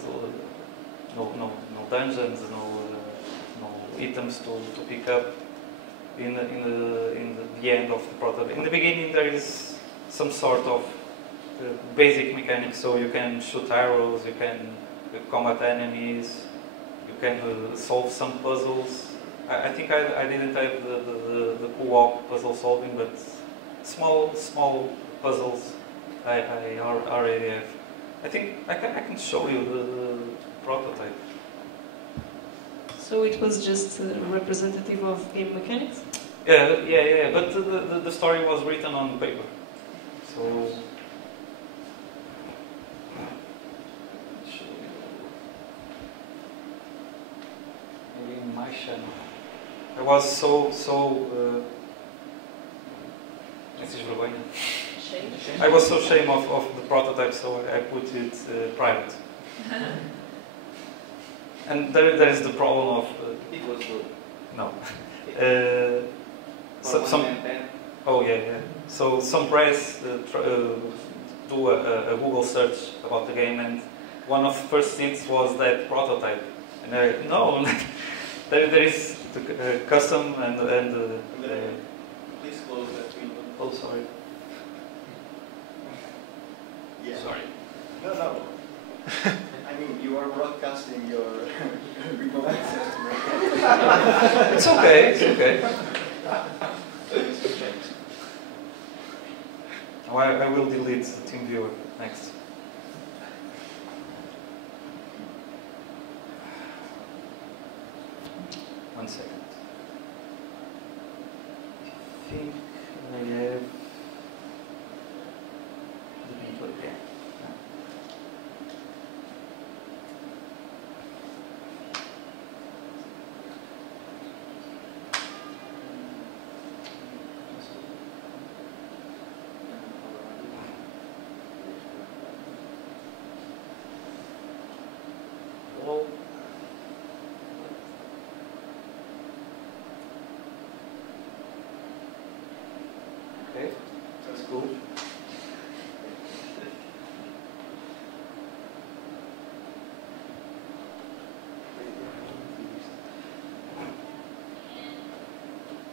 no dungeons, no items to pick up. In the end of the prototype. In the beginning, there is some sort of basic mechanics, so you can shoot arrows, you can combat enemies, you can solve some puzzles. I think I didn't have the co-op puzzle solving, but small puzzles I already have. I think I can show you the prototype. So it was just representative of game mechanics? Yeah. But the story was written on paper. So maybe in my channel. I was so I was so ashamed of the prototype, so I put it private. And there is the problem of It was good. no. Some Oh yeah. So some press do a Google search about the game, and one of the first things was that prototype. And no, there is the custom and please close that window. oh sorry. Yeah. Sorry. No. I mean, you are broadcasting your remote access to my It's okay. It's okay. Oh, I will delete the team viewer next. One second. I think I have the input again. Okay, that's cool.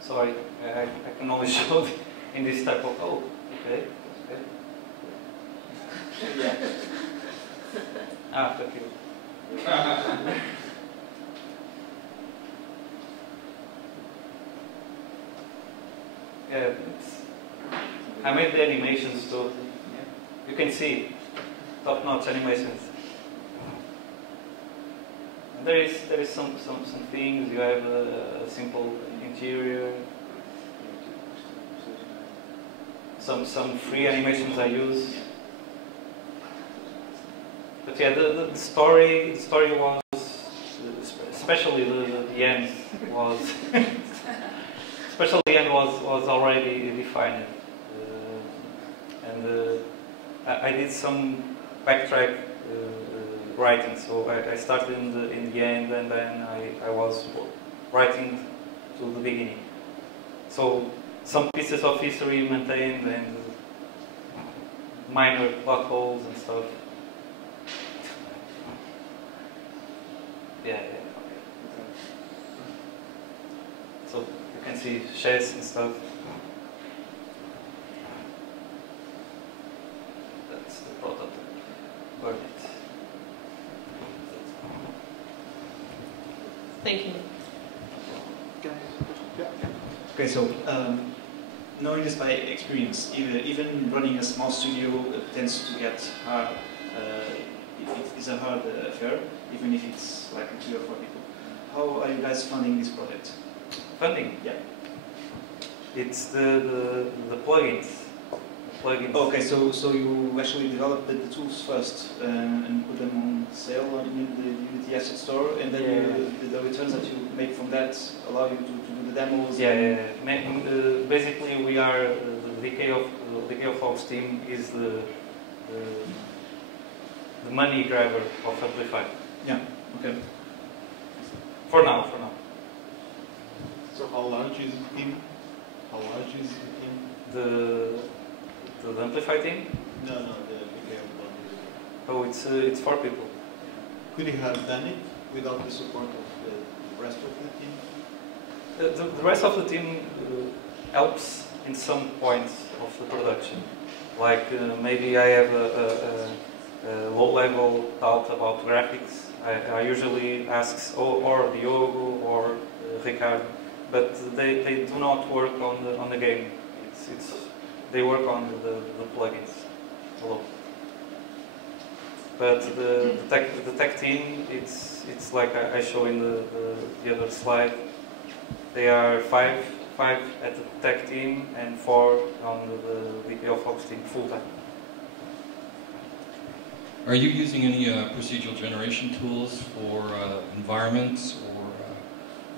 Sorry, I can only show in this type of. Oh, okay. Yeah. Thank you. Yeah, I made the animations too. You can see top-notch animations. And there is some things. You have a simple interior. Some free animations I use. But yeah, the story was, especially the end was was already defined, and I did some backtrack writing. So I started in the end, and then I was writing to the beginning. So some pieces of history maintained and minor plot holes and stuff. Yeah. So you can see sheds and stuff. That's the prototype. Got it. Thank you. Okay, so knowing this by experience, even running a small studio tends to get hard. It's a hard affair, even if it's like 3 or 4 people. How are you guys funding this project? Funding? Yeah. It's the plugins. Okay, so you actually developed the tools first and put them on sale in the Unity Asset Store, and then the returns that you make from that allow you to do the demos. Yeah. Basically, we are the Decay of Logos team is the money driver of Amplify. Yeah. Okay. For now. So how large is the team? The Amplify team? No, the Decay of Logos. Oh, it's 4 people. Could you have done it without the support of the rest of the team? The rest of the team helps in some points of the production. Like maybe I have a low-level doubt about graphics. I usually ask or Diogo or Ricardo, but they do not work on the game. They work on the plugins alone. But the tech team, it's like I show in the other slide. They are 5 at the tech team and 4 on the Decay of Logos team full time. Are you using any procedural generation tools for environments or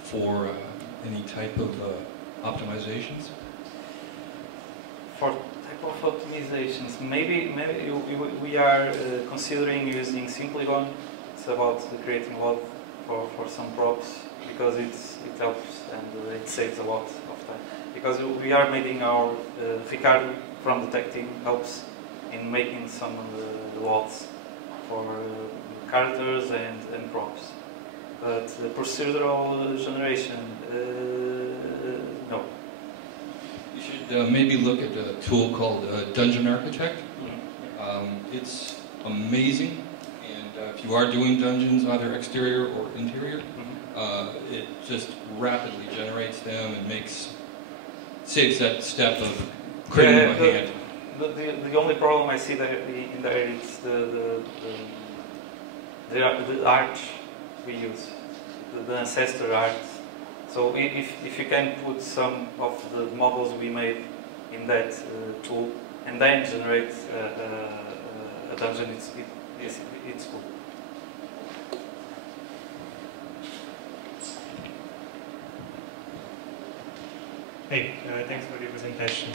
for any type of optimizations? For type of optimizations, maybe we are considering using Simplygon. It's about creating a lot for some props because it helps and it saves a lot of time. Because we are making our Ricardo from the tech team helps in making some of the lots for characters and props. But procedural generation, no. You should maybe look at a tool called Dungeon Architect. It's amazing, and if you are doing dungeons, either exterior or interior, it just rapidly generates them and saves that step of creating by hand. The only problem I see there in there is the art we use, the ancestor art. So if you can put some of the models we made in that tool and then generate a dungeon, it's cool. Hey, thanks for the presentation.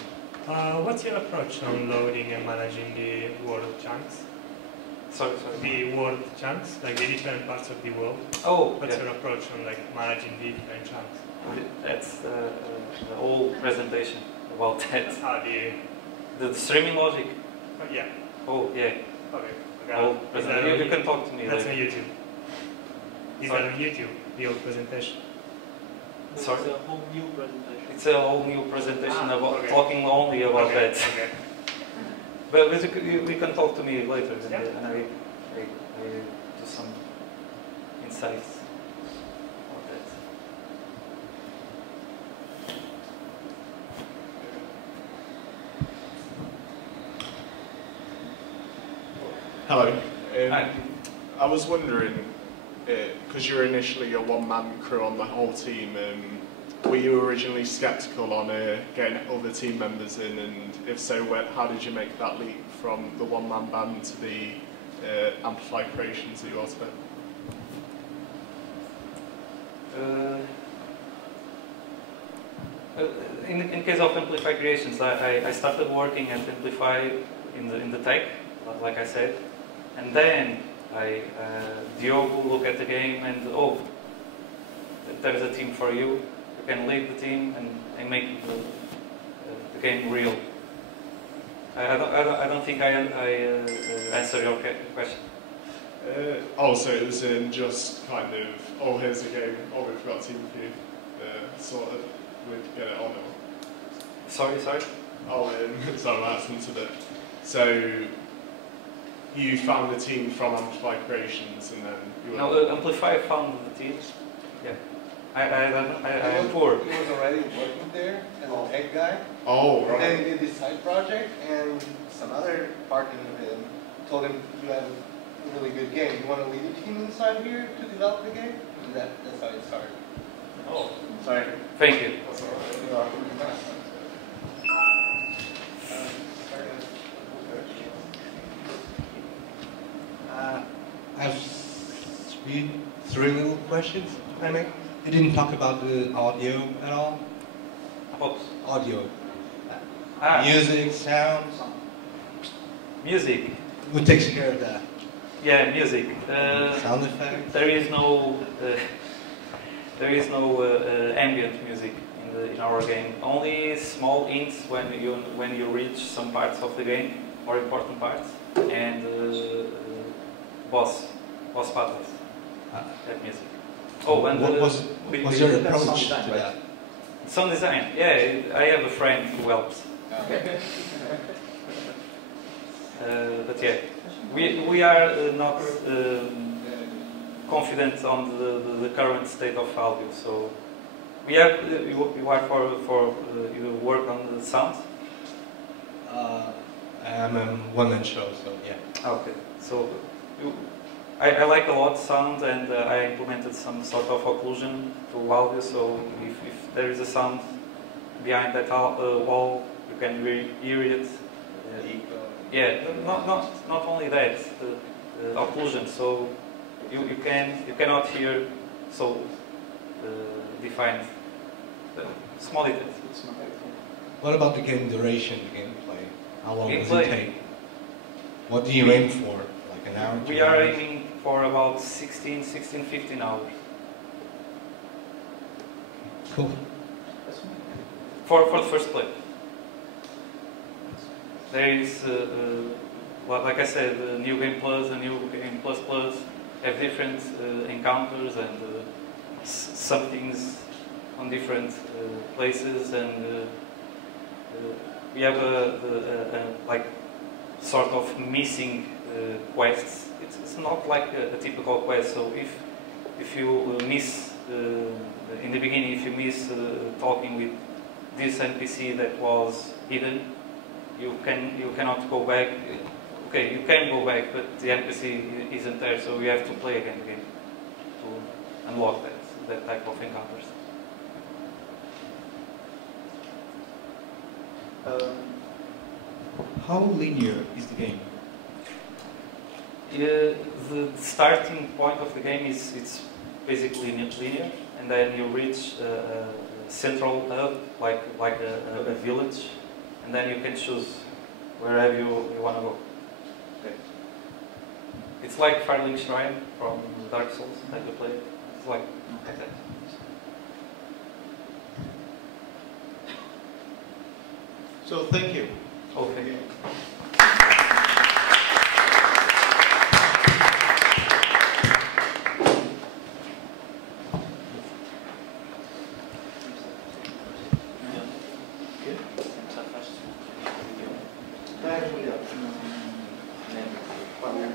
What's your approach on loading and managing the world chunks? Sorry. The world chunks, like the different parts of the world. Oh, what's your approach on like managing the different chunks? That's the whole presentation about that. The streaming logic. Oh, yeah. Oh, yeah. Okay. You can talk to me That's later. on YouTube. Is that on YouTube, the old presentation? Sorry? It's a whole new presentation. It's a whole new presentation about okay. talking only about that. Okay. But we can talk to me later, Yeah. and I do some insights about that. Hello. Hi. I was wondering, because you're initially a one-man crew on the whole team, were you originally sceptical on getting other team members in, and if so, how did you make that leap from the one-man band to the Amplify Creations that you also did? in case of Amplify Creations, I started working at Amplify in the tech, like I said, and then Diogo look at the game and there's a team for you. You can lead the team and make the game real. I don't think I answered your question. So it was just kind of, here's a game, we forgot to for you, sort of, we'd get it on or... Sorry? So that's into it. So, you found the team from Amplify Creations and then you were... No, Amplify found the team. Yeah. I am poor. He was already working there as a tech guy. Oh, right. And then he did this side project, and some other partner told him, you have a really good game. You want to lead a team inside here to develop the game? And that's how it started. Oh, sorry. Thank you. That's all right. I have three little questions, if I may. You didn't talk about the audio at all? What? Audio. Music, sound? Music. Who takes care of that? Yeah, music. Sound effects? There is no ambient music in our game. Only small hints when you reach some parts of the game, or important parts, and boss battles. That music. And what was your approach to that? Sound design. Yeah, I have a friend who helps. But yeah, we are not confident on the current state of audio. So we are you work on the sound. I'm a one-man show, so yeah. Okay, so I like a lot sound, and I implemented some sort of occlusion to audio. So if there is a sound behind that wall, you can hear it. Yeah, not only that, occlusion. So you cannot hear so defined small details. What about the game duration, the gameplay? How long does Gameplay. it take? What do you aim for? Like an hour? We are aiming for about 15 hours. Cool. For the first play. There is, like I said, the New Game Plus and New Game Plus Plus have different encounters and some things on different places, and we have like sort of missing quests. It's not like a typical quest. So if you miss in the beginning, if you miss talking with this NPC that was hidden, you cannot go back. Okay, you can go back, but the NPC isn't there, so you have to play again to unlock that type of encounters. How linear is the game? The starting point of the game it's basically linear, and then you reach a central hub, like a village, and then you can choose wherever you want to go. Okay. It's like Firelink Shrine from Dark Souls that you play. It's like that. So thank you. Okay. Quando